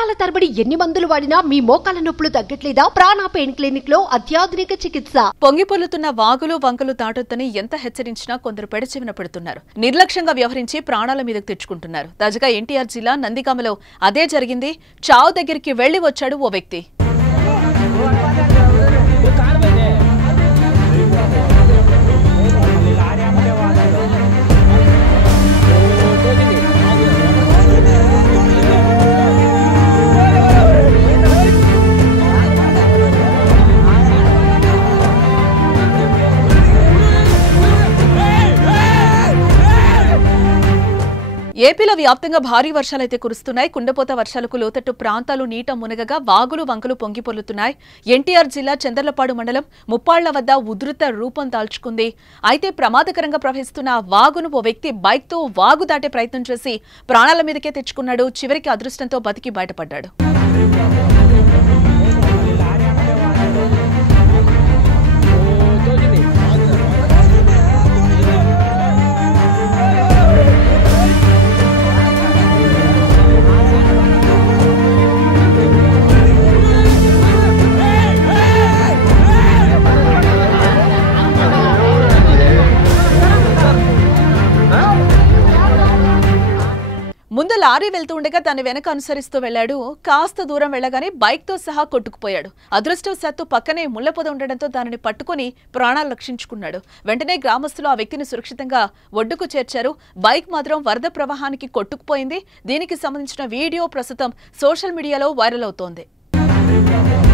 సంవత్సరాల తరబడి ఎన్ని మందులు వాడినా మీ మోకాల నొప్పులు తగ్గట్లేదా? ప్రాణ పెయిన్ క్లినిక్ లో అత్యాధునిక చికిత్స. పొంగిపొర్లుతున్న వాగులు వంకలు దాటొద్దని ఎంత హెచ్చరించినా కొందరు పెడచెవిన పెడుతున్నారు. నిర్లక్ష్యంగా వ్యవహరించి ప్రాణాల మీదకు తెచ్చుకుంటున్నారు. తాజాగా ఎన్టీఆర్ జిల్లా నందిగామలో అదే జరిగింది. చావు దగ్గరికి వెళ్లి వచ్చాడు ఓ వ్యక్తి. ఏపీలో వ్యాప్తంగా భారీ వర్షాలైతే కురుస్తున్నాయి. కుండపోత వర్షాలకు లోతట్టు ప్రాంతాలు నీట మునగగా వాగులు వంకలు పొంగిపొర్లుతున్నాయి. ఎన్టీఆర్ జిల్లా చందర్లపాడు మండలం ముప్పాళ్ల వద్ద ఉధృత రూపం దాల్చుకుంది. అయితే ప్రమాదకరంగా ప్రవహిస్తున్న వాగును ఓ వ్యక్తి బైక్తో వాగు దాటే ప్రయత్నం చేసి ప్రాణాల మీదకే తెచ్చుకున్నాడు. చివరికి అదృష్టంతో బతికి బయటపడ్డాడు. ముందు లారీ వెళ్తూ ఉండగా తన వెనక అనుసరిస్తూ వెళ్లాడు. కాస్త దూరం వెళ్లగానే బైక్ తో సహా కొట్టుకుపోయాడు. అదృష్టవశాత్తు పక్కనే ముళ్లపొద ఉండడంతో దానిని పట్టుకుని ప్రాణాలు రక్షించుకున్నాడు. వెంటనే గ్రామస్తులు ఆ వ్యక్తిని సురక్షితంగా ఒడ్డుకు చేర్చారు. బైక్ మాత్రం వరద ప్రవాహానికి కొట్టుకుపోయింది. దీనికి సంబంధించిన వీడియో ప్రస్తుతం సోషల్ మీడియాలో వైరల్ అవుతోంది.